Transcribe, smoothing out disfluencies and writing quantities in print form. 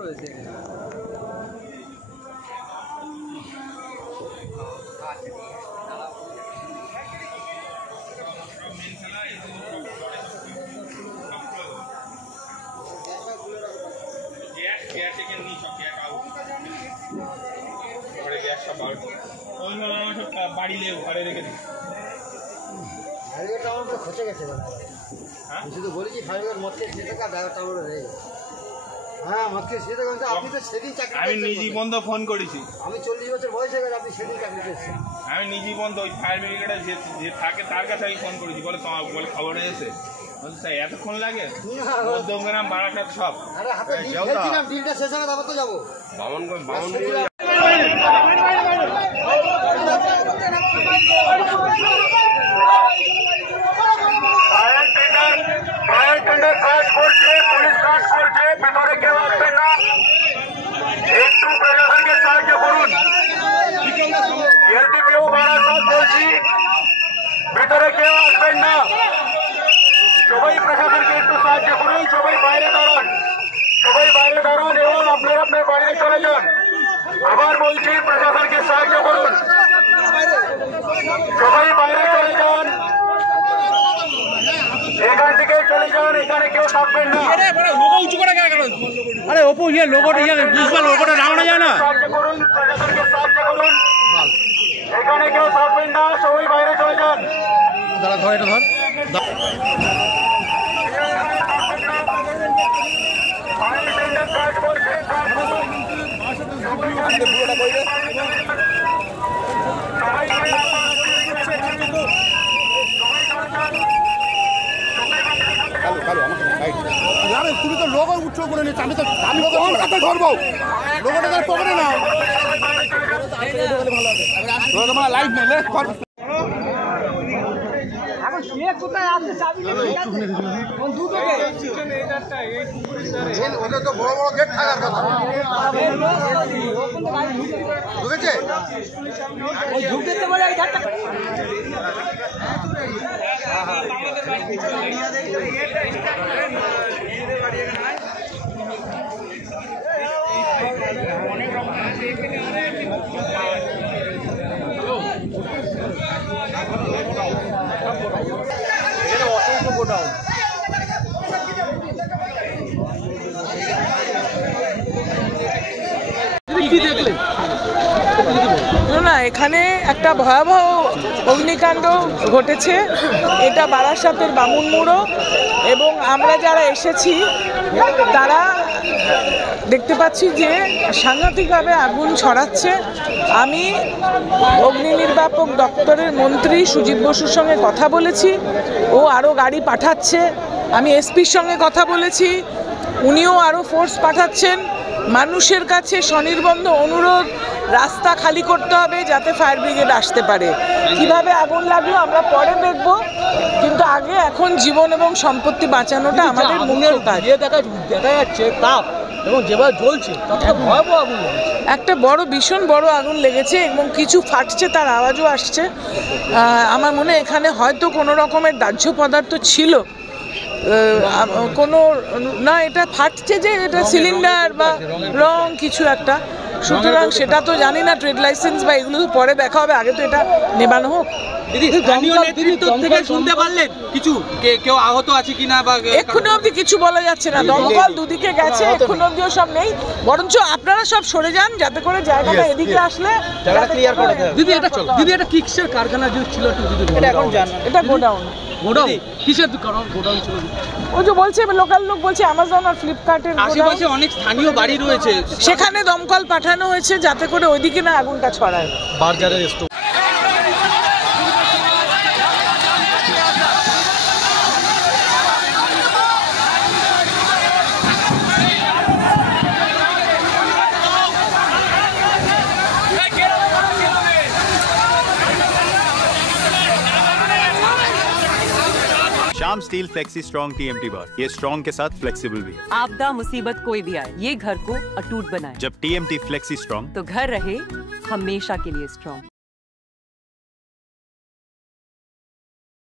রয়েছে বাড়ি ঘরে রেখে দিই খসে গেছে শুধু বলেছি ফাইবার মতকে সেটা ড্রাইভারটা হয়ে গেছে হ্যাঁ মতকে সেটা আপনি তো সেদিন চাকরি আমি নিজে বন্ধ ফোন করেছি আমি 40 বছর বয়স হয়ে গেছে আপনি সেদিন চাকরি করছেন আমি নিজে বন্ধ ওই ফায়ার ব্রিগেডে যে থাকে তার কাছে আমি ফোন করেছি বলে তোমার বলে খবর এসেছে বলছে এতক্ষণ লাগে মধ্যমগ্রাম বারাসাত সব আরে হাতে খেলছিলাম ডিলটা শেষ হবে তারপর তো যাবো বামন কাজ করছে পুলিশ কাজ করছে ভিতরে কেউ আসবে না একটু প্রশাসনকে সাহায্য করুন এলটিপিও বারাসাত বলছি ভিতরে কেউ আসবেন না সবাই প্রশাসনকে একটু সাহায্য করুন সবাই বাইরে দাঁড়ান এবং আপনারা আপনার বাইরে চলে যান আবার বলছি প্রশাসনকে সাহায্য করুন সবাই বাইরে চলে যান এখান থেকে চলে যান এখানে কেউ থাকবেন না আরে ওপো ইয়ে লোগোটা বুঝবা লোগোটা নামানো যায় না সাহায্য করুন প্রশাসনকে সাহায্য করুন এখানে কেউ থাকবেন না সবাই বাইরে চলে যান দাঁড়া ধর এটা ধর কাজ করছে তুমি তো লোগো উৎসব করে নিচ্ছ আমি তো হাতে ধরবো লোগোটা তার পকেটে নাও তোমার লাইভ নেই এখন সে কোথায় আছে চাবি ওদের তো বড় বড় গেট থাকার কথা ঢুকেছে ঢুকতে বলে এই ধারটা অসংখ্য গোডাউন না এখানে একটা ভয়াবহ অগ্নিকাণ্ড ঘটেছে এটা বারাসাতের বামুনমুড়ো এবং আমরা যারা এসেছি তারা দেখতে পাচ্ছি যে সাংঘাতিকভাবে আগুন ছড়াচ্ছে আমি অগ্নি নির্বাপক দপ্তরের মন্ত্রী সুজিত বসুর সঙ্গে কথা বলেছি ও আরও গাড়ি পাঠাচ্ছে আমি এসপির সঙ্গে কথা বলেছি উনিও আরও ফোর্স পাঠাচ্ছেন মানুষের কাছে স্বনির্বন্ধ অনুরোধ রাস্তা খালি করতে হবে যাতে ফায়ার ব্রিগেড আসতে পারে কিভাবে আগুন লাগলো আমরা পরে দেখব কিন্তু আগে এখন জীবন এবং সম্পত্তি বাঁচানোটা আমাদের মুখ্য কাজ দেখা যাচ্ছে তাপ এবং যেভাবে জ্বলছে ভয়াবহ আগুন একটা ভীষণ বড় আগুন লেগেছে এবং কিছু ফাটছে তার আওয়াজও আসছে আমার মনে এখানে হয়তো কোনো রকমের দাহ্য পদার্থ ছিল কোনো না এটা ফাটছে যে এটা সিলিন্ডার বা রং কিছু একটা সুতরাং সেটা তো জানি না ট্রেড লাইসেন্স বা এগুলো তো পরে দেখা হবে আগে তো এটা নেবানো হোক শুনতে পারলেন কিছু কেউ আহত আছে কিনা বা এক্ষুনি অবধি কিছু বলা যাচ্ছে না দমকল দুদিকে গেছে এক্ষুনি অবধিও সব নেই বরঞ্চ আপনারা সব সরে যান যাতে করে জায়গাটা এদিকে আসলে ক্লিয়ার করে দিদি এটা কিসের কারখানা ছিল এটা এখন জানা এটা গোডাউন কিসের গোডাউন ছিল ওই যে বলছে লোকাল লোক বলছে অ্যামাজন আর ফ্লিপকার্টের আশেপাশে অনেক স্থানীয় বাড়ি রয়েছে সেখানে দমকল পাঠানো হয়েছে যাতে করে ওইদিকে না আগুনটা ছড়ায় বাজারের store Shyam steel flexi strong TMT बार ये स्ट्रॉन्ग के साथ फ्लेक्सिबल भी है आपदा मुसीबत कोई भी आए ये घर को अटूट बनाए जब टीएमटी फ्लेक्सी स्ट्रॉन्ग तो घर रहे हमेशा के लिए स्ट्रॉन्ग